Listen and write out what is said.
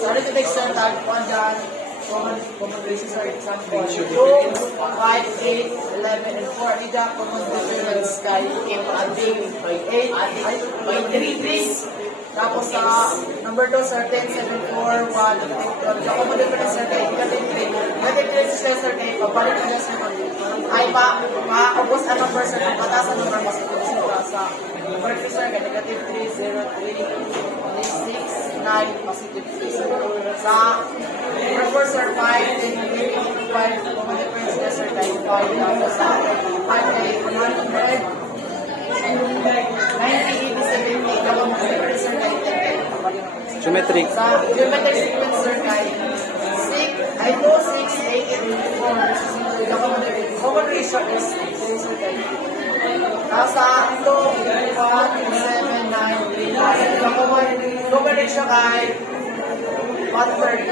So, arithmetic sir, tag 1 dyan. Common basis for example. 2, 5, 8, 11, and 4. Ida, common difference kay adding by 8, by 3, please. Tapos sa number 2, sir, 10, 7, 4, 1, 12. Sa common difference sir kay 33. 33 sir kay pabalik na sir. Ay maubos ang number sir, patas ang number mas ito sa number 3 sir kay negative 3, 0, 3, 6, 9, positive 3. Sa number 4 sir, 5, 10, 5, common difference na sir kay 5. Tapos sa 5 kay 100, 90, 80, 70, common difference sir kay 10. Geometric. Sa geometric sequence sir kay 6, ay 2, 6, 8, 4. Common ratio is 3 sir kay nasa 2, 1, 7, 9, 3, 5. Common ratio kay 1/3.